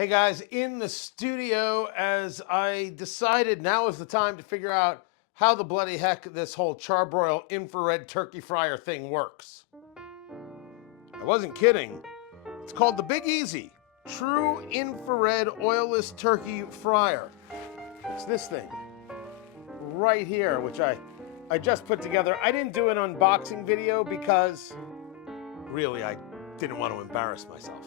Hey guys, in the studio as I decided now is the time to figure out how the bloody heck this whole Char-Broil infrared turkey fryer thing works. I wasn't kidding. It's called the Big Easy True Infrared Oilless Turkey Fryer. It's this thing right here, which I just put together. I didn't do an unboxing video because really I didn't want to embarrass myself.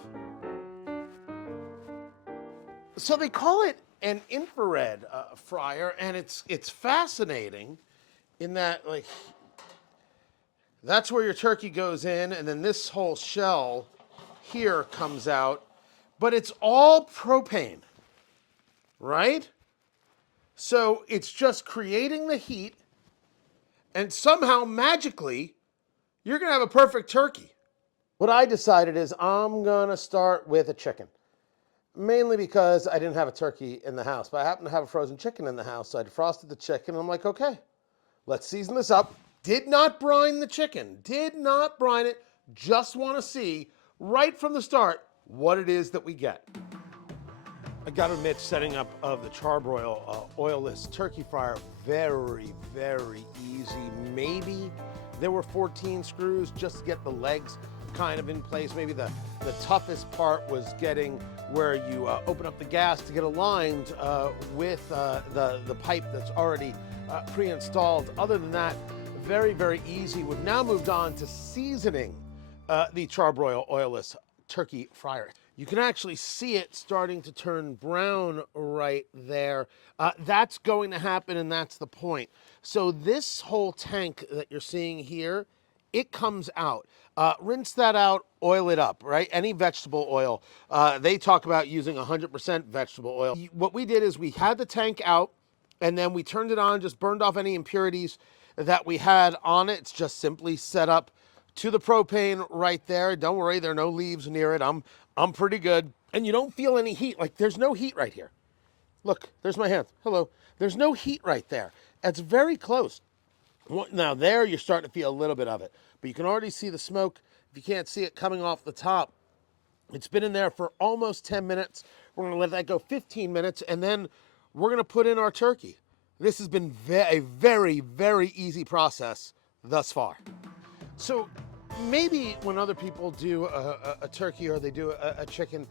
So they call it an infrared fryer, and it's fascinating in that, like, that's where your turkey goes in, and then this whole shell here comes out, but it's all propane, right? So it's just creating the heat, and somehow magically you're gonna have a perfect turkey. What I decided is I'm gonna start with a chicken. Mainly because I didn't have a turkey in the house, but I happened to have a frozen chicken in the house, so I defrosted the chicken, and I'm like, okay, let's season this up. Did not brine the chicken, did not brine it, just want to see right from the start what it is that we get. I gotta admit, setting up of the Char-Broil oilless turkey fryer, very, very easy. Maybe there were 14 screws just to get the legs kind of in place. Maybe the toughest part was getting where you open up the gas to get aligned with the pipe that's already pre-installed. Other than that, very, very easy. We've now moved on to seasoning the Char-Broil oilless turkey fryer. You can actually see it starting to turn brown right there. That's going to happen, and that's the point. So this whole tank that you're seeing here, it comes out. Rinse that out, oil it up, right? Any vegetable oil. They talk about using 100% vegetable oil. What we did is we had the tank out, and then we turned it on, just burned off any impurities that we had on it. It's just simply set up to the propane right there. Don't worry, there are no leaves near it. I'm pretty good. And you don't feel any heat. Like, there's no heat right here. Look, there's my hand. Hello. There's no heat right there. It's very close. Now there you're starting to feel a little bit of it, but you can already see the smoke. If you can't see it coming off the top, it's been in there for almost 10 minutes. We're gonna let that go 15 minutes, and then we're gonna put in our turkey. This has been a very, very easy process thus far. So maybe when other people do a turkey or they do a chicken,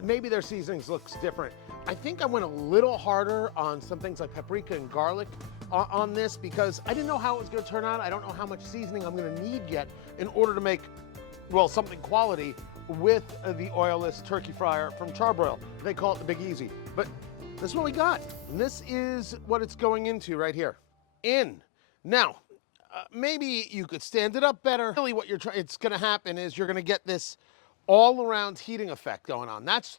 maybe their seasonings looks different. I think I went a little harder on some things like paprika and garlic on this because I didn't know how it was going to turn out. I don't know how much seasoning I'm going to need yet in order to make, well, something quality with the oilless turkey fryer from Char-Broil. They call it the Big Easy, but this is what we got. And this is what it's going into right here. In. Now, maybe you could stand it up better. Really what it's going to happen is you're going to get this all around heating effect going on. That's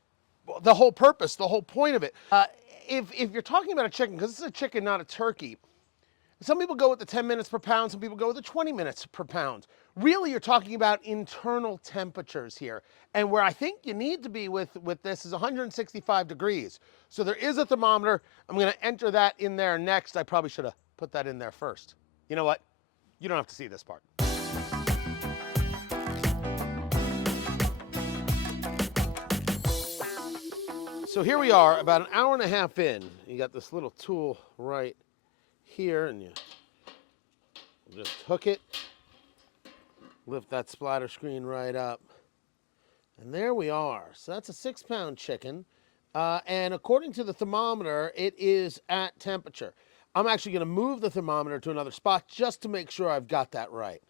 the whole purpose, the whole point of it. If you're talking about a chicken, because this is a chicken, not a turkey, some people go with the 10 minutes per pound, some people go with the 20 minutes per pound. Really, you're talking about internal temperatures here. And where I think you need to be with this is 165 degrees. So there is a thermometer. I'm going to enter that in there next. I probably should have put that in there first. You know what? You don't have to see this part. So here we are, about an hour and a half in. You got this little tool right here, and you just hook it, lift that splatter screen right up, and there we are. So that's a 6-pound chicken, and according to the thermometer, it is at temperature. I'm actually going to move the thermometer to another spot just to make sure I've got that right.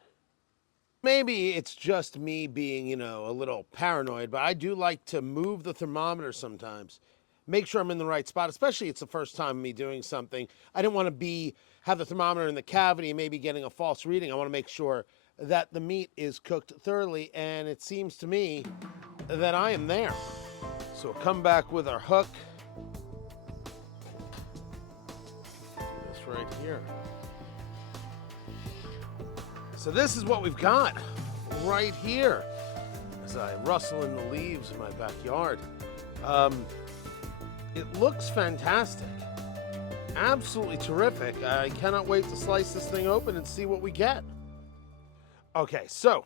Maybe it's just me being, a little paranoid, but I do like to move the thermometer sometimes. Make sure I'm in the right spot, especially it's the first time me doing something. I didn't want to have the thermometer in the cavity and maybe getting a false reading. I want to make sure that the meat is cooked thoroughly, and it seems to me that I am there. So we'll come back with our hook. This right here. So this is what we've got right here as I rustle in the leaves in my backyard. It looks fantastic. Absolutely terrific. I cannot wait to slice this thing open and see what we get. Okay, so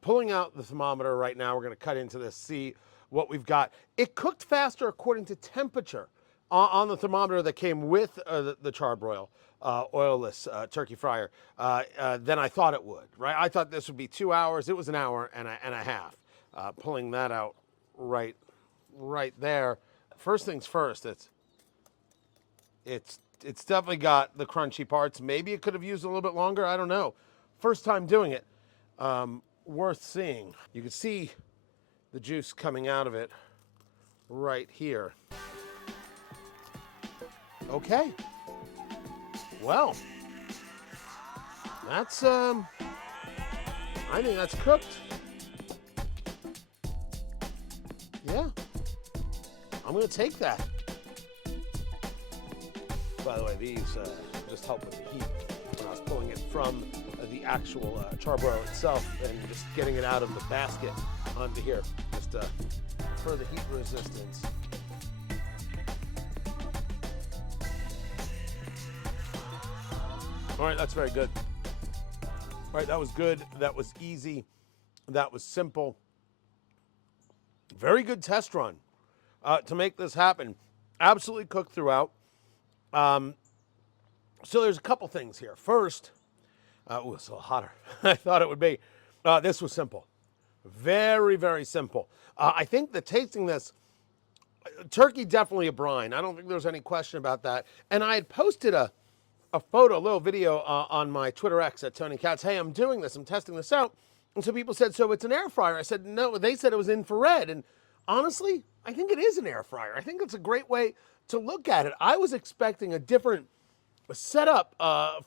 pulling out the thermometer right now, we're going to cut into this, see what we've got. It cooked faster according to temperature on the thermometer that came with the Char-Broil oilless turkey fryer than I thought it would, right? I thought this would be 2 hours. It was an hour and a half. Pulling that out right there. First things first, it's definitely got the crunchy parts. Maybe it could have used a little bit longer. I don't know. First time doing it. Worth seeing. You can see the juice coming out of it right here. Okay. Well, that's, I think that's cooked. Yeah. I'm going to take that. By the way, these just help with the heat when I was pulling it from the actual Char-Broil itself and just getting it out of the basket onto here, just for the heat resistance. All right, that's very good. All right, that was good. That was easy. That was simple. Very good test run to make this happen. Absolutely cooked throughout. So there's a couple things here. First, ooh, it's a little hotter than I thought it would be. This was simple. Very, very simple. I think that tasting this, turkey definitely a brine. I don't think there's any question about that. And I had posted a photo, a little video on my Twitter X at Tony Katz. Hey, I'm doing this. I'm testing this out. And so people said, so it's an air fryer. I said, no, they said it was infrared. And honestly, I think it is an air fryer. I think it's a great way to look at it. I was expecting a different setup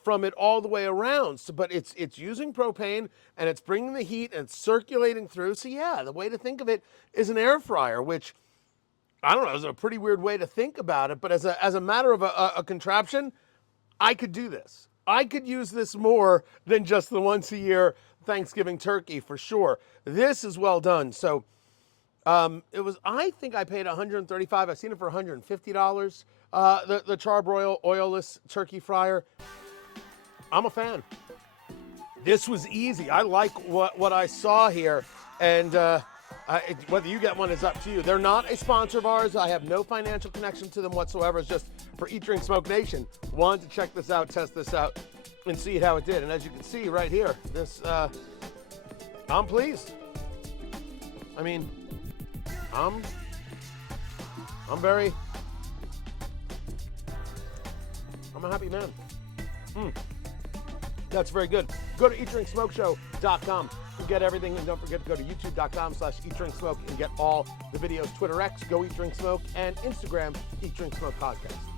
from it all the way around, but it's using propane and it's bringing the heat and it's circulating through. So yeah, the way to think of it is an air fryer, which I don't know, is a pretty weird way to think about it. But as a matter of a contraption, I could do this. I could use this more than just the once a year Thanksgiving turkey for sure. This is well done. So it was, I think I paid $135. I've seen it for $150. The Char-Broil oilless turkey fryer. I'm a fan. This was easy. I like what I saw here. And whether you get one is up to you. They're not a sponsor of ours. I have no financial connection to them whatsoever. It's just for Eat, Drink, Smoke Nation. Wanted to check this out, test this out, and see how it did. And as you can see right here, this, I'm pleased. I mean, I'm a happy man. That's very good. Go to eatdrinksmokeshow.com and get everything. And don't forget to go to youtube.com/eatdrinksmoke and get all the videos. Twitter X, Go Eat Drink Smoke, and Instagram, Eat Drink Smoke Podcast.